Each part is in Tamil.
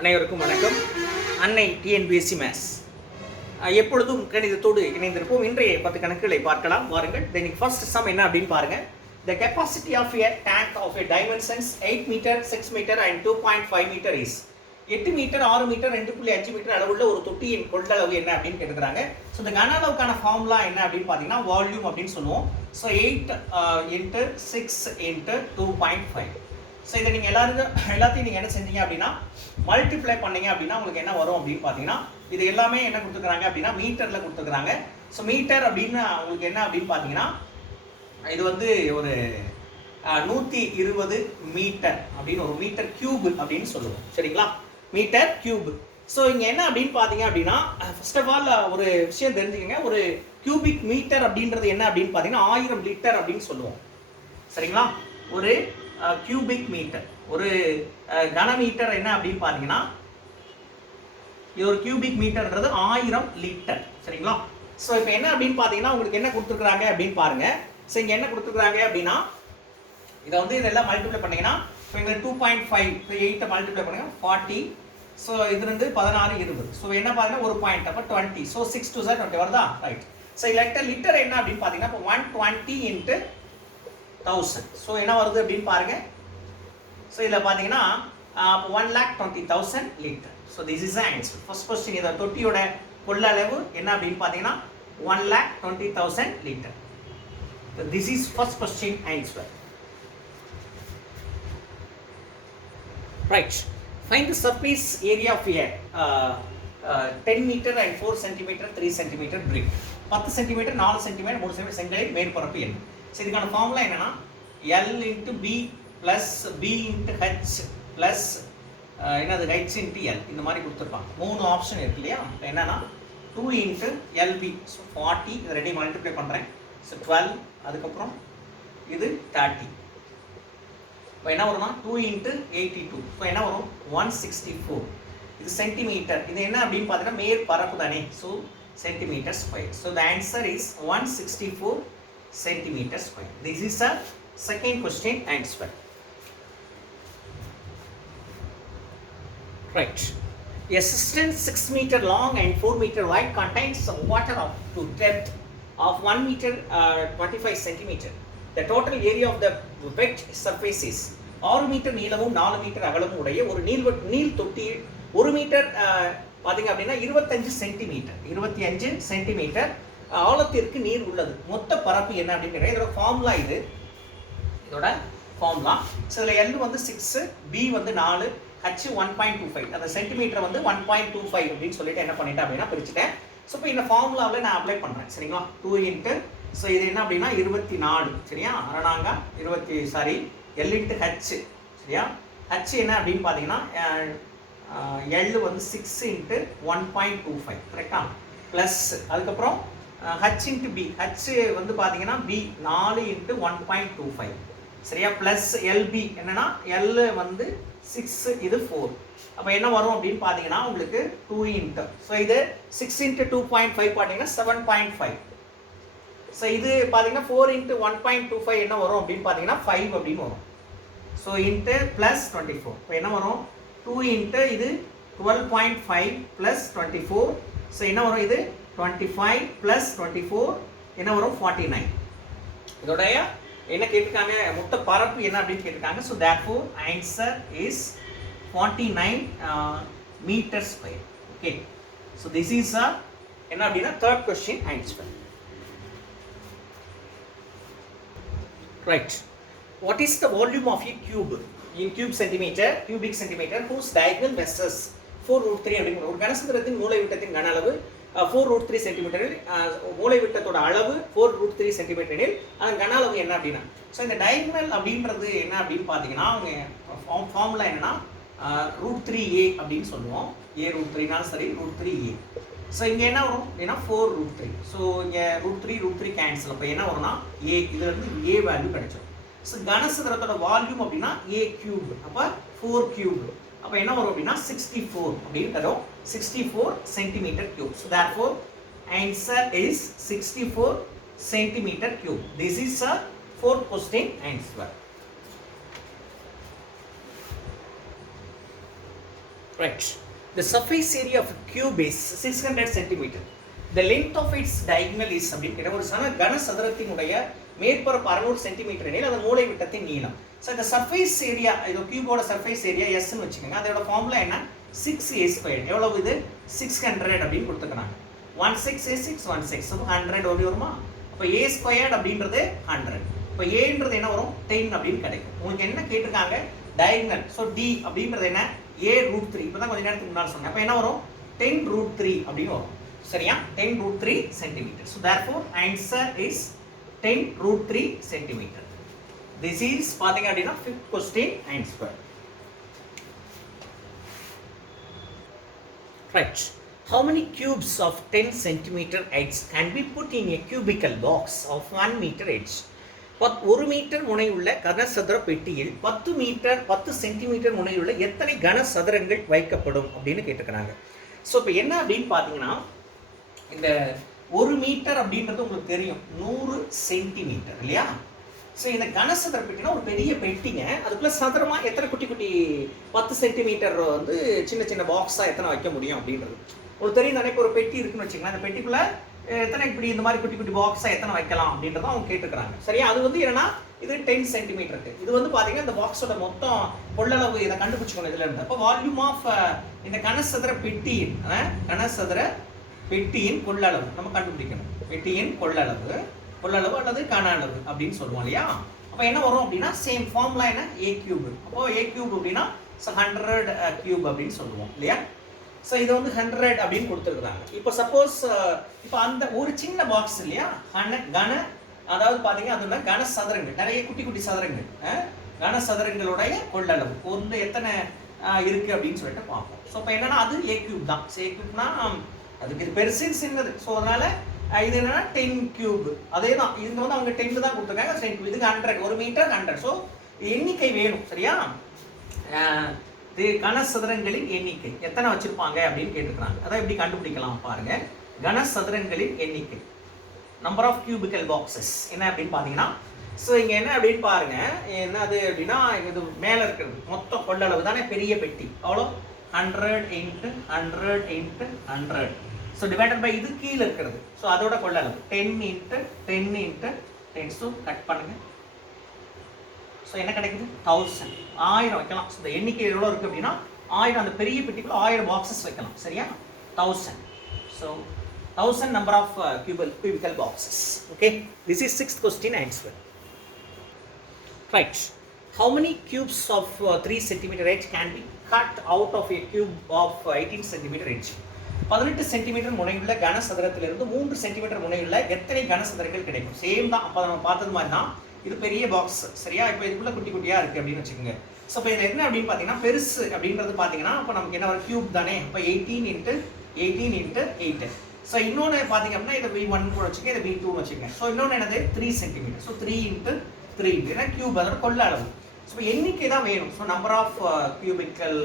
அனைவருக்கும் வணக்கம். அன்னை டிஎன்பிஎஸ்சி மேத்ஸ் எப்பொழுதும் கணிதத்தோடு இணைந்திருப்போம். இன்றைய 10 கணக்குகளை பார்க்கலாம் வாருங்கள். தென் ஃபர்ஸ்ட் சம் என்ன அப்படின்னு பாருங்க. The capacity of a tank of a dimensions 8 meter, 6 meter and 2.5 meter is 8 meter 6 meter 2.5 meter அளவுள்ள ஒரு தொட்டியின் கொள்ளளவு என்ன அப்படின்னு கேட்டுக்கிறாங்க. ஸோ இந்த கன அளவுக்கான ஃபார்முலா என்ன அப்படின்னு பார்த்தீங்கன்னா வால்யூம் அப்படின்னு சொல்லுவோம். So 8 into 6 into 2.5. ஸோ இதை நீங்கள் எல்லாத்தையும் நீங்கள் என்ன செஞ்சீங்க அப்படின்னா மல்டிப்ளை பண்ணீங்க அப்படின்னா உங்களுக்கு என்ன வரும் அப்படின்னு பார்த்தீங்கன்னா இது எல்லாமே என்ன கொடுத்துருக்குறாங்க அப்படின்னா மீட்டரில் கொடுத்துருக்குறாங்க. ஸோ மீட்டர் அப்படின்னு உங்களுக்கு என்ன அப்படின்னு பார்த்தீங்கன்னா இது வந்து ஒரு 120 மீட்டர் அப்படின்னு ஒரு மீட்டர் கியூப் அப்படின்னு சொல்லுவோம். சரிங்களா, மீட்டர் கியூப். ஸோ இங்கே என்ன அப்படின்னு பார்த்தீங்க அப்படின்னா ஃபர்ஸ்ட் ஆஃப் ஆல் ஒரு விஷயம் தெரிஞ்சுக்கங்க. ஒரு கியூபிக் மீட்டர் அப்படின்றது என்ன அப்படின்னு பார்த்தீங்கன்னா 1000 லிட்டர் அப்படின்னு சொல்லுவோம். சரிங்களா, ஒரு கியூபிக் மீட்டர் ஒரு கனமீட்டர் என்ன அப்படின்னு பார்த்தீங்கன்னா இது ஒரு கியூபிக் மீட்டர்ன்றது 1000 லிட்டர். சரிங்களா, ஸோ இப்போ என்ன அப்படின்னு பார்த்தீங்கன்னா உங்களுக்கு என்ன கொடுத்துருக்குறாங்க அப்படின்னு பாருங்க. ஸோ இங்கே என்ன கொடுத்துருக்குறாங்க அப்படின்னா இதை வந்து இதெல்லாம் மல்டிப்ளை பண்ணீங்கன்னா ஸோ இங்கே 2.5 8 மல்டிப்ளை பண்ணுங்க 40. ஸோ இது வந்து 16 20. ஸோ என்ன பாருங்க ஒரு பாயிண்ட் அப்போ 20. ஸோ 6 2 20 வருதா, ரைட். ஸோ லிட்டர் என்ன அப்படின்னு பார்த்தீங்கன்னா இப்போ 120 into 1000. ஸோ என்ன வருது அப்படின்னு பாருங்க. ஸோ இதில் பார்த்தீங்கன்னா 1,20,000 litre. So this is answer. First question இதை தொட்டியோட கொள்ளளவு என்ன அப்படின்னு பார்த்தீங்கன்னா 1,20,000 litre. This is first question answer. Right. Find the surface area of a 10 meter and 4 centimeter 3 centimeter brick. 10 centimeter 4 centimeter 3 centimeter செங்கலின் மேற்பரப்பு என்ன? ஸோ இதுக்கான ஃபார்முலா என்னன்னா L into B plus B into H plus என்னது H into L இந்த மாதிரி கொடுத்துருப்பாங்க. 3 ஆப்ஷன் இருக்கு இல்லையா. என்னன்னா 2 into LB. ஸோ 40 இது ரெடி மல்டிப்ளை பண்ணுறேன். ஸோ 12 அதுக்கப்புறம் இது 30. இப்போ என்ன வரும்னா 2 into 82. இப்போ என்ன வரும் 164. இது சென்டிமீட்டர். இது என்ன அப்படின்னு பார்த்தீங்கன்னா மேற்பரப்பு தானே. So centimetre square. So the answer is 164 centimeter square. This is a second question answer. Right. A cistern 6 meter long and 4 meter wide contains some water up to depth of 1 meter 25 centimeter. The total area of the wet surface is 6 metre நீளமும் 4 மீட்டர் அகலமும் உடைய ஒரு நீள் தொட்டி 1 மீட்டர் பார்த்தீங்க அப்படின்னா 25 சென்டிமீட்டர் ஆழத்திற்கு நீர் உள்ளது. மொத்த பரப்பு என்ன அப்படின்னு இதோட ஃபார்முலா இதோட ஃபார்முலா. ஸோ இதில் L வந்து 6, B வந்து 4, H 1.25. அந்த சென்டிமீட்டர் வந்து 1.25 அப்படின்னு சொல்லிட்டு என்ன பண்ணிட்டேன் அப்படின்னா பிரிச்சுட்டேன். ஸோ இப்போ இந்த ஃபார்முலாவில் நான் அப்ளை பண்ணுறேன். சரிங்களா, 2 into ஸோ இது என்ன அப்படின்னா 24. சரியா, அரணாங்க L into H. சரியா, H என்ன அப்படின்னு பார்த்தீங்கன்னா L வந்து 6 into 1.25. கரெக்டா, ப்ளஸ் அதுக்கப்புறம் H into B. H வந்து பார்த்தீங்கன்னா B 4 into 1.25. சரியா, ப்ளஸ் LB என்னன்னா L வந்து 6 இது 4. அப்போ என்ன வரும் அப்படின்னு பார்த்தீங்கன்னா உங்களுக்கு 2 into ஸோ இது 6 into 2.5 பார்த்தீங்கன்னா 7.5. ஸோ இது பார்த்தீங்கன்னா 4 into 1.25 என்ன வரும் அப்படின்னு பார்த்தீங்கன்னா 5 அப்படின்னு வரும். So into plus 24. இப்போ என்ன வரும் 2 into இது 12.5 ப்ளஸ் 24. ஸோ என்ன வரும் இது 25 ப்ளஸ் 24 என்ன வரும் 49. இதோடைய என்ன கேட்டிருக்காங்க மொத்த பரப்பு என்ன அப்படின்னு கேட்டிருக்காங்க. So therefore answer is 49 meter square. Okay, so this is என்ன அப்படின்னா third question answer. Right. What is the volume of a cube in cubic centimeter whose diagonal measures 4√3 அப்படிங்கிற ஒரு கனசதுரத்தின் மூலைவிட்டத்தின் கன அளவு 4√3 சென்டிமீட்டரில் மூலைவிட்டத்தோட அளவு 4√3 சென்டிமீட்டரில் அதன் கன அளவு என்ன அப்படின்னா ஸோ இந்த டயகனல் அப்படின்றது என்ன அப்படின்னு பார்த்தீங்கன்னா அவங்க ஃபார்முலா என்னன்னா √3a அப்படின்னு சொல்லுவோம். a√3னாலும் சரி √3a. ஸோ இங்கே என்ன வரும் அப்படின்னா 4√3. ஸோ இங்கே √3 கேன்சல். அப்போ என்ன வரும்னா a இதுலேருந்து a வேல்யூ கிடைச்சிடும். ஸோ கனசதுரத்தோட வால்யூம் அப்படின்னா a கியூப். அப்போ 4 கியூப். அப்போ என்ன வரும் அப்படின்னா 64 அப்படின்னு தரும். 64 centimetre cube. So therefore answer is 64 centimeter cube. This is a fourth question answer. Right. The surface area of a cube is 600 centimeter. The length of its diagonal is அப்படிங்கிற ஒரு கனசதுரத்தினுடைய மேற்பரப்பு 600 சென்டிமீட்டர் எனில் அது மூலை விட்டத்தின் நீளம். ஸோ இந்த சர்ஃபேஸ் ஏரியா, இது கியூபோட சர்ஃபேஸ் ஏரியா எஸ்ன்னு வச்சுக்கோங்க. அதோட ஃபார்முலா என்ன? 6a². எவ்வளவு இது? 600 அப்படின்னு கொடுத்துக்கிறாங்க. 16 is 616. ஸோ 100 ஓடி வருமா? அப்போ a² அப்படின்றது 100. இப்போ ஏன்றது என்ன வரும்? 10 அப்படின்னு கிடைக்கும். உங்களுக்கு என்ன கேட்டிருக்காங்க? டயகனல். ஸோ டி அப்படின்றது என்ன? a√3. இப்போ தான் கொஞ்சம் நேரத்துக்கு முன்னால் சொன்னேன். அப்போ என்ன வரும்? 10√3 அப்படின்னு வரும். சரியா? 10√3 centimetre. So therefore answer is 10√3 centimetre. This is பார்த்தீங்க அப்படின்னா 5th question answer. Right. How many cubes of 10 centimeter edge can be put in a cubical box of 1 meter edge? 1 metre முனையுள்ள கனசதுர பெட்டியில் 10 சென்டிமீட்டர் முனையுள்ள எத்தனை கனசதுரங்கள் வைக்கப்படும் அப்படின்னு கேட்டுக்கிறாங்க. ஸோ இப்போ என்ன அப்படின்னு பார்த்தீங்கன்னா, இந்த 1 மீட்டர் அப்படின்றது உங்களுக்கு தெரியும், 100 சென்டிமீட்டர் இல்லையா? ஸோ இந்த கனசதுர பெட்டினா ஒரு பெரிய பெட்டிங்க. அதுக்குள்ளே சதுரமாக எத்தனை குட்டி குட்டி 10 சென்டிமீட்டர் வந்து சின்ன சின்ன பாக்ஸாக எத்தனை வைக்க முடியும் அப்படின்றது உங்களுக்கு தெரியும் தானே. இப்போ ஒரு பெட்டி இருக்குன்னு வச்சுக்கலாம். அந்த பெட்டிக்குள்ளே எத்தனை இப்படி இந்த மாதிரி குட்டி குட்டி பாக்ஸாக எத்தனை வைக்கலாம் அப்படின்றத அவங்க கேட்டுக்கிறாங்க. சரியா? அது வந்து என்னன்னா, இது 10 சென்டிமீட்டருக்கு. இது வந்து பார்த்தீங்கன்னா இந்த பாக்ஸோட மொத்தம் கொள்ளளவு இதை கண்டுபிடிச்சிக்கணும் இதுல இருந்து. அப்போ வால்யூம் ஆஃப் இந்த கனசதுர பெட்டியின் கொள்ளளவு நம்ம கண்டுபிடிக்கணும். பெட்டியின் கொள்ளளவு அல்லது கன அளவு அப்படின்னு சொல்லுவோம் இல்லையா? அப்போ என்ன வரும் அப்படின்னா, சேம் ஃபார்முலா என்ன? a³. அப்போ a³ அப்படின்னா 100 கியூப் அப்படின்னு சொல்லுவோம் இல்லையா? ஸோ இது வந்து 100 அப்படின்னு கொடுத்துருக்குறாங்க. இப்போ சப்போஸ் இப்போ அந்த ஒரு சின்ன பாக்ஸ் இல்லையா, அதாவது பார்த்தீங்கன்னா அது கனசதுரங்கள், நிறைய குட்டி குட்டி சதுரங்கள், கனசதுரங்களுடைய கொள்ளளவு வந்து எத்தனை இருக்குது அப்படின்னு சொல்லிட்டு பார்ப்போம். ஸோ இப்போ என்னன்னா அது a³ தான். ஸோ a³ அதுக்கு இது பெருசு சின்னது. ஸோ அதனால இது என்னன்னா 10 கியூப். அதே தான், இது வந்து அவங்க 10 தான் கொடுத்துருக்காங்க. 10 இதுக்கு 100, 1 மீட்டர் 100. ஸோ எண்ணிக்கை வேணும். சரியா? கனசதுரங்களின் எண்ணிக்கை எத்தனை வச்சிருப்பாங்க அப்படின்னு கேட்டுக்கிறாங்க. அதான் எப்படி கண்டுபிடிக்கலாம் பாருங்க. கனசதுரங்களின் எண்ணிக்கை, நம்பர் ஆஃப் கியூபிக்கல் பாக்ஸஸ் என்ன அப்படின்னு பார்த்தீங்கன்னா, ஸோ இங்கே என்ன அப்படின்னு பாருங்க, என்னது அப்படின்னா இது மேலே இருக்கிறது மொத்த கொள்ளளவு தானே பெரிய பெட்டி. அவ்வளோ 100 × 100 × 100. ஸோ டிவைடட் பை இது கீழே இருக்கிறது. ஸோ அதோட கொள்ளளவு 10 × 10 × 10. ஸோ கட் பண்ணுங்க. ஸோ என்ன கிடைக்குது? 1000 வைக்கலாம். ஸோ இந்த எண்ணிக்கை எவ்வளோ இருக்குது அப்படின்னா 1000. அந்த பெரிய பெட்டிக்குள்ள 1000 பாக்ஸஸ் வைக்கலாம். சரியா? 1000. So 1000 number of cubical boxes. Okay, this is 6th question answer. Right. How many cubes of 3 centimeter edge can be cut out of a cube of 18 centimeter edge? 18 centimetre முனையுள்ள கனசதுரத்திலிருந்து 3 centimetre முனையுள்ள எத்தனை கனசதுரங்கள் கிடைக்கும்? சேம் தான். அப்போ நம்ம பார்த்தது மாதிரி தான். இது பெரிய பாக்ஸ். சரியா? இப்போ இதுக்குள்ள குட்டி குட்டியாக இருக்குது அப்படின்னு வச்சுக்கோங்க. ஸோ இப்போ இது என்ன அப்படின்னு பார்த்தீங்கன்னா, பெருசு அப்படின்றது பார்த்தீங்கன்னா அப்போ நமக்கு என்ன ஒரு கியூப் தானே. இப்போ 18 × 18 × 8. ஸோ இன்னொன்று பார்த்தீங்க அப்படின்னா இதை V1 கூட வச்சுக்கோங்க, இதை V2 வச்சுக்கோங்க. ஸோ இன்னொன்று என்னது? 3 சென்டிமீட்டர். ஸோ 3 × 3 அப்படின்னா கியூப், அதோட கொள்ள அளவு. ஸோ எண்ணிக்கை தான் வேணும். So number of cubical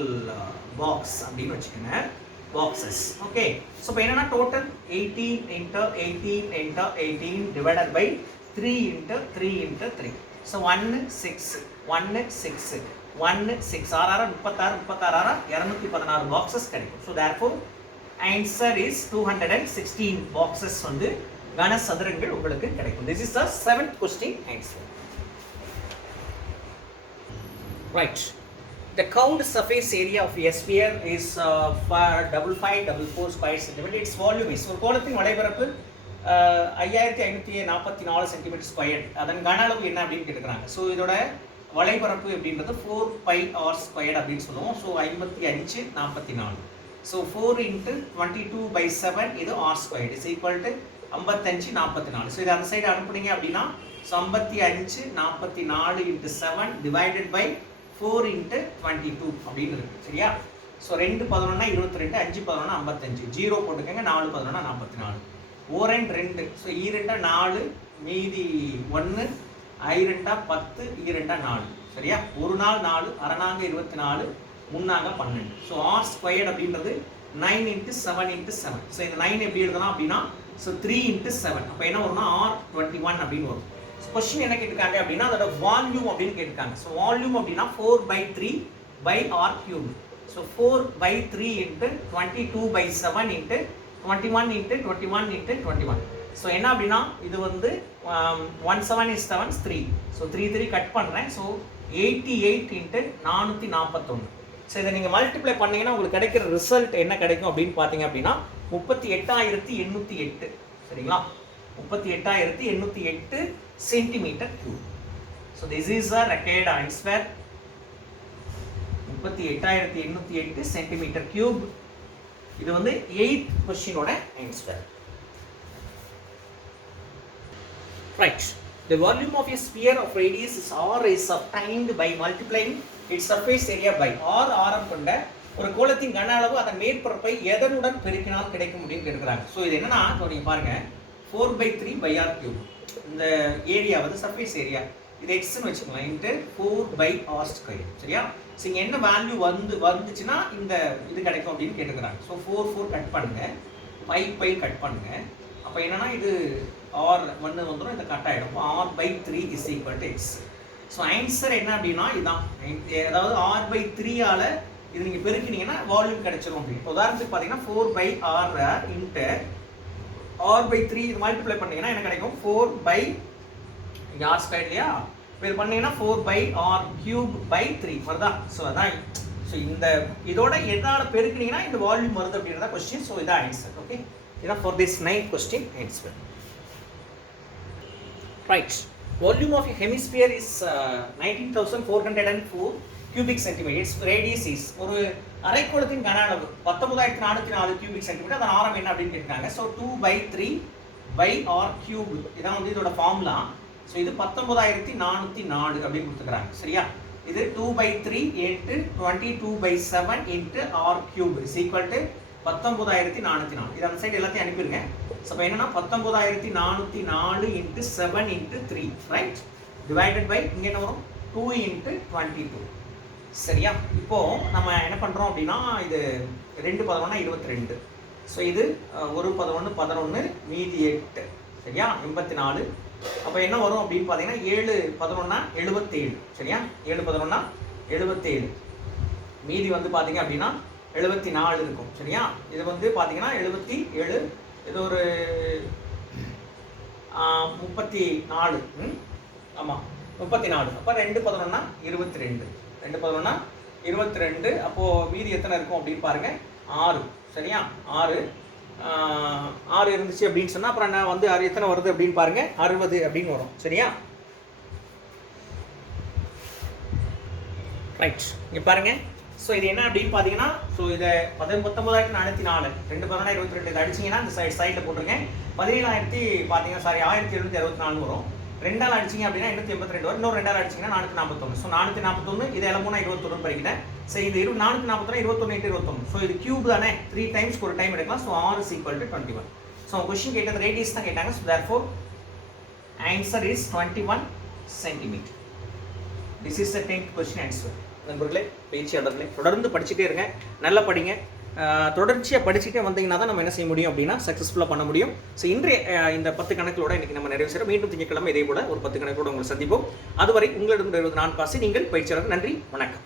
box அப்படின்னு வச்சுக்கோங்க, பாக்ஸஸ். ஓகே. ஸோ இப்போ என்னன்னா total 18 × 18 × 18 divided by 3 × 3 × 3. So 1 6 1 6 1 6 6 36 36 216 boxes கிடைக்கும். So therefore answer is 216 boxes வந்து கனசதுரங்கள் உங்களுக்கு கிடைக்கும். This is the 7th question answer. Right. The curved surface area of a sphere is 55544 square centimeter. Its volume is ஒரு கோளத்தின் வளைபரப்பு 5544 சென்டிமீட்டர் ஸ்கொயர். அதன் கன அளவு என்ன அப்படின்னு கேட்குறாங்க. ஸோ இதோட வளைபரப்பு அப்படின்றது 4πr² அப்படின்னு சொல்லுவோம். ஸோ 55 44. ஸோ 4 × 22/7 இது r² is equal to 55 44. So இது அந்த சைடு அனுப்புனீங்க அப்படின்னா ஸோ 55 44 × 7 டிவைடட் பை 4 × 22 அப்படின்னு இருக்கு. சரியா? ஸோ 2 11 22, 5 11 55, 0 போட்டுக்கோங்க, 4 11 44, 1 2. ஸோ 2 4, மீதி 1, 2 10, 2 4. சரியா? ஒரு நாள் 4, அரைநாங்க 24, முன்னாங்க 12. ஸோ r² அப்படின்றது 9 × 7 × 7. ஸோ இந்த 9 எப்படி எழுதலாம் அப்படின்னா ஸோ 3 × 7. அப்போ என்ன வரும்னா r21 அப்படின்னு வரும். கொஸ்டின் என்ன கேட்டிருக்காங்க அப்படின்னா அதோட வால்யூம் அப்படின்னு கேட்டிருக்காங்க. ஸோ வால்யூம் அப்படின்னா 4/3 r³ so 4/3 into 22/7 into 21 into 21 into 21. So என்ன அப்படின்னா இது வந்து 1 7 is 7 3. ஸோ 3 கட் பண்ணுறேன். So 88 into 441. ஸோ இதை நீங்கள் மல்டிப்ளை பண்ணிங்கன்னா உங்களுக்கு கிடைக்கிற ரிசல்ட் என்ன கிடைக்கும் அப்படின்னு பார்த்தீங்க அப்படின்னா 38,808. சரிங்களா? 38,808 centimetre cube. So this is a required answer. 38,808 centimetre cube. இது வந்து 8th கொஸ்டினோட answer. Right. The volume of a sphere of radius is r is obtained by multiplying its surface area by r. ஆரம் கொண்ட ஒரு கோளத்தின் கன அளவு அதன் மேற்பரப்பை எதனுடன் பெருக்கினால் கிடைக்கும் அப்படின்னு கேட்குறாங்க. ஸோ இது என்னன்னா நீங்கள் பாருங்க 4/3/r3. இந்த ஏரியா வந்து சர்ஃபேஸ் ஏரியா, இது எக்ஸ்ன்னு வச்சுக்கலாம், இன்ட்டு 4/r². சரியா? ஸோ இங்கே என்ன வேல்யூ வந்துச்சுன்னா இந்த இது கிடைக்கும் அப்படின்னு கேட்டுக்கிறாங்க. ஸோ 4 கட் பண்ணுங்க, 5 கட் பண்ணுங்க. அப்போ என்னன்னா இது r 1 வந்துடும், இது கட் ஆகிடும். r/3 is equal to x. So answer என்ன அப்படின்னா இதுதான். அதாவது r/3ஆல் இது நீங்கள் பெருக்கினீங்கன்னா வால்யூம் கிடைச்சிடும் அப்படின்னு. உதாரணத்துக்கு பார்த்தீங்கன்னா 4/r இன்ட்டு r/3 இது மல்டிப்ளை பண்ணீங்கன்னா என்ன கிடைக்கும்? 4/r² இல்லையா? இது பண்ணீங்கன்னா 4/r³ வருதா? ஸோ அதான். ஸோ இந்த இதோட எதால் பெருக்கினீங்கன்னா இந்த வால்யூம் வருது அப்படின்றத கொஸ்டின். ஸோ இதான் ஆன்சர். ஓகே, இதான் for this 9th question answer. Right. Volume of a hemisphere is 19,404 cubic centimeter. Its radius is ஒரு அரைக்கோளத்தின் கன அளவு 19,404 cubic centimeter. அதன் ஆரம் என்ன அப்படின்னு கேட்குறாங்க. So 2/3/r³. இதான் வந்து இதோட ஃபார்முலா. ஸோ இது 19,404 அப்படின்னு கொடுத்துக்கிறாங்க. சரியா? இது 2/3 into 22/7 into r³ is equal to 19,404. இது அந்த சைடு எல்லாத்தையும் அனுப்பிடுங்க. ஸோ இப்போ என்னன்னா 19,404 into 7 into 3, right? Divided by இங்கே என்ன வரும்? 2 இன்ட்டு 22. சரியா? இப்போ நம்ம என்ன பண்ணுறோம் அப்படின்னா இது 2 11 22. ஸோ இது 1 11 11 மீதி 8. சரியா? 84. அப்போ என்ன வரும் அப்படின்னு பார்த்தீங்கன்னா 7 11 77. சரியா? 7 11 77. மீதி வந்து பார்த்தீங்க அப்படின்னா 74 இருக்கும். சரியா? இது வந்து பார்த்தீங்கன்னா 77. இது ஒரு 34. ஆமாம் 34. அப்போ 2 11 22. 2 11 22. அப்போது மீதி எத்தனை இருக்கும் அப்படின்னு பாருங்கள்? 6. சரியா? 6 இருந்துச்சு அப்படின்னு சொன்னால் அப்புறம் நான் வந்து எத்தனை வருது அப்படின்னு பாருங்கள்? 60 அப்படின்னு வரும். சரியா? ரைட். இங்கே பாருங்கள். ஸோ இது என்ன அப்படின்னு பார்த்தீங்கன்னா, ஸோ இதை 19,404 2 11 22 இதை அடிச்சிங்கன்னா இந்த சைடில் போட்டிருக்கேன். 17,000 பார்த்தீங்கன்னா 1764 வரும். 2ஆல் அடிச்சிங்க அப்படின்னா 882 வரும். இன்னொரு 2ஆல் அடிச்சிங்கன்னா 441. ஸோ 441 இது எல்லாம் 21 படிக்கிறேன். ஸோ இது 441 21 × 21. ஸோ இது கியூப் தானே, 3 டைம்ஸ்க்கு ஒரு டைம் எடுக்கலாம். So r is equal to 21. So question கேட்டது ரேடியஸ் தான் கேட்டாங்க. So therefore answer is 21 centimetre. This is the 10th question answer. நண்பர்களே, பயிற்சியாளர்களே, தொடர்ந்து படிச்சுட்டே இருங்க, நல்லா படிங்க. தொடர்ச்சியாக படிச்சுட்டே வந்தீங்கன்னா தான் நம்ம என்ன செய்ய முடியும் அப்படின்னா சக்ஸஸ்ஃபுல்லாக பண்ண முடியும். ஸோ இன்றைய இந்த 10 கணக்குகளோட இன்றைக்கி நம்ம நிறைவு செய்கிறோம். மீண்டும் திங்கட்கிழமை இதே போல ஒரு 10 கணக்கோடு உங்களை சந்திப்போம். அதுவரை உங்களிடம் நான் காசு, நீங்கள் பயிற்சியாளர். நன்றி, வணக்கம்.